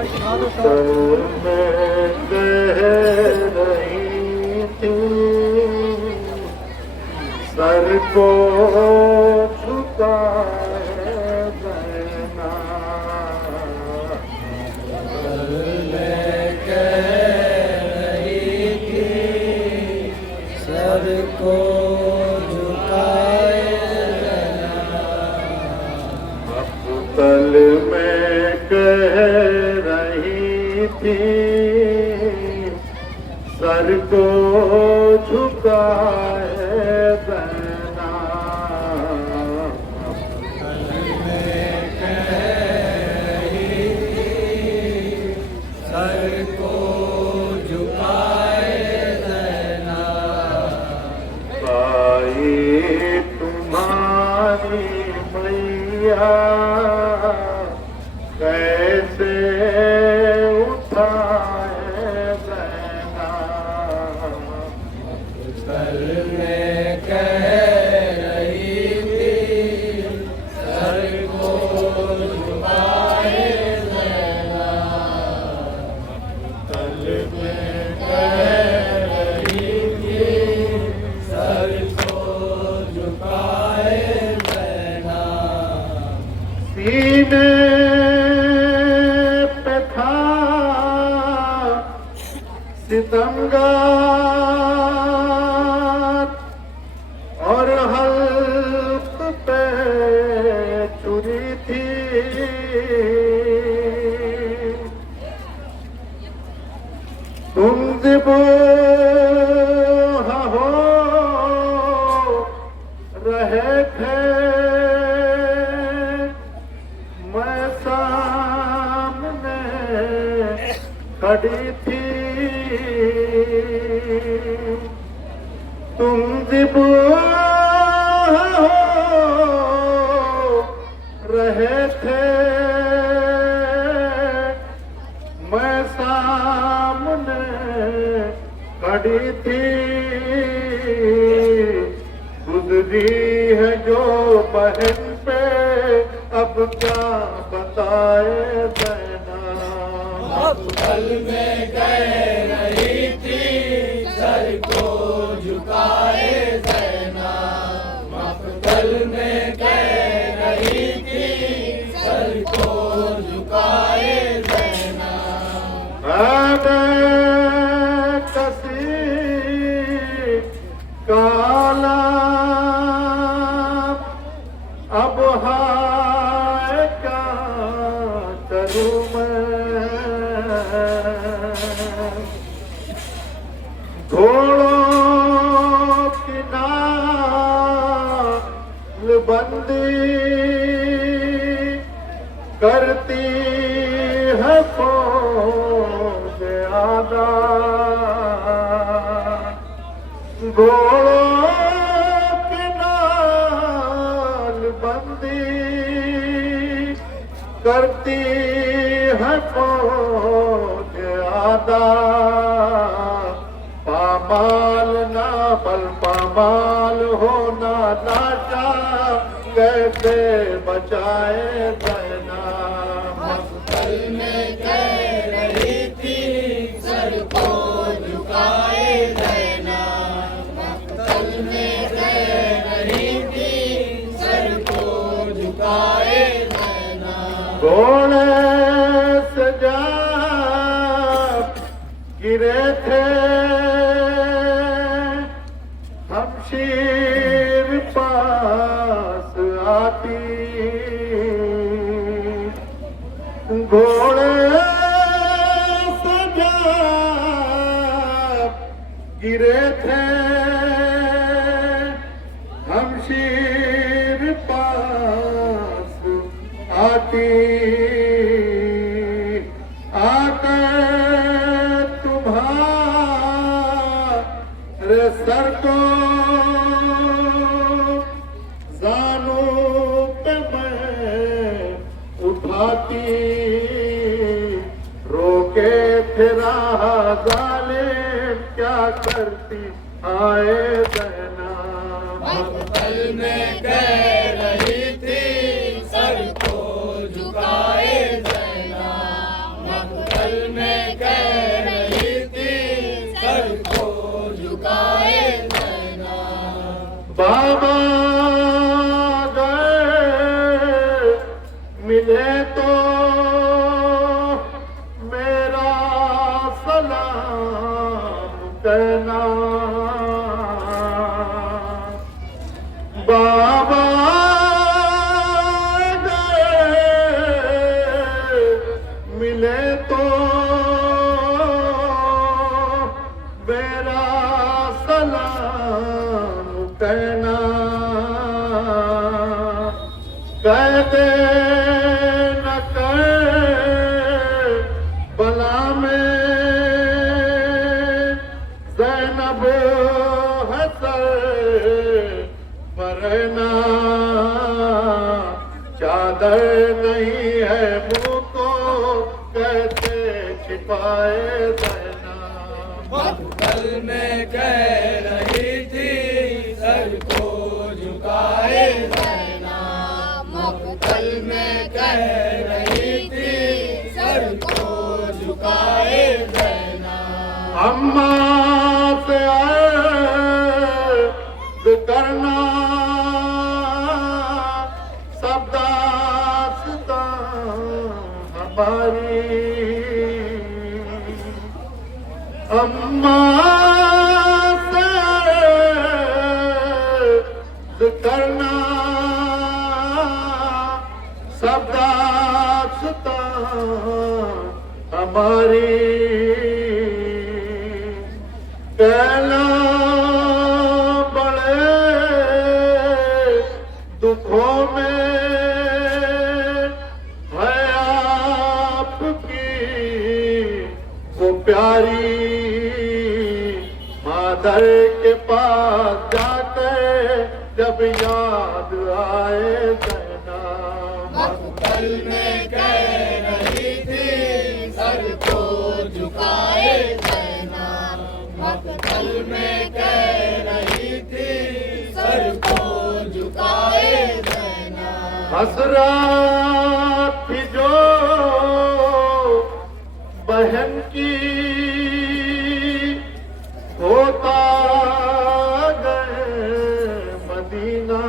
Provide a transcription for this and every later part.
में कह रही थी सर को झुकाए देना। सर को झुकाए कल में कह रही थी सर को झुकाए देना। सर को झुकाए देना। भाई तुम्हारी मैया कैसे उठाए देना। कल में कह रही थी सर को झुकाए देना। कल में कह रही थी सर को झुकाए देना। सीने पे था सितमगार और हल्क पे छुरी थी। तुम ज़िबो हो रहे थे मैं सामने खड़ी थी। तुम ज़िबो हो रहे थे मैं सामने खड़ी थी। गुजरी है जो बहन पे अब क्या बताए देना। कल में कह रही थी सर को झुकाए देना। कल में कह रही थी सर को झुकाए देना। कसी काला अब हाय क्या करूं मैं। घोड़ों की नाल बंदी करती है फौज आदा। घोड़ों की नाल बंदी करती है फौज आदा। पामाल ना बल पामाल होना नाचा कैसे बचाए देना। कल में कह रही थी सर को झुकाए देना। कल में कह रही थी सर को झुकाए देना। घोड़े से जा गिरे थे शमशीर पास आती। घोड़े से जा गिरे थे शमशीर पास आती। आकर तुम्हारे सर को जानू पे मैं उठाती। रोके फिरा जालिम क्या करती आए देना। कल में कह रही थी सर को झुकाए देना। तो मेरा सलाम कहना, बाबा गए मिले तो मेरा सलाम कहना, कह दे न कर भला में ज़ैनब हसर मरना, चादर नहीं है मुँह को कैसे छिपाए देना। मक्तल में कह रही थी सर को झुकाए देना, मक्तल में कह रही थी सर को झुकाए देना। अम्मा से अर्ज़ करना सब दास्तां हमारी, अम्मा से अर्ज़ करना सब दास्तां हमारी, कहना बड़े दुखों में है आपकी वो प्यारी, मादर के पास जाकर जब याद आए कहना। मक्तल में कह रही थी सर को झुकाए देना, मक्तल में कह रही थी सर को झुकाए देना। हसरत थी जो बहन की होता गए मदीना,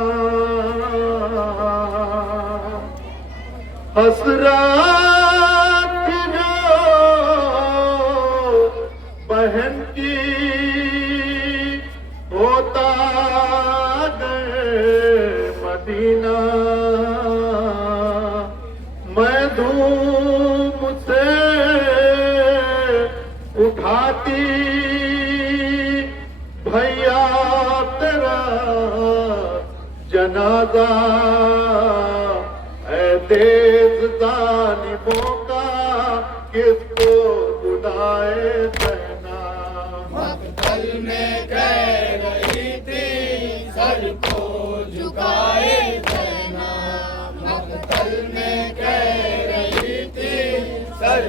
हसरत थी जो बहन की होता गए मदीना, मैं धूम से उठाती भैया तेरा जनाजा, ऐ तेज जानिमों का किसको बुलाए देना। मक्तल में कह रही थी सर को झुकाए देना, मक्तल में कह रही थी सर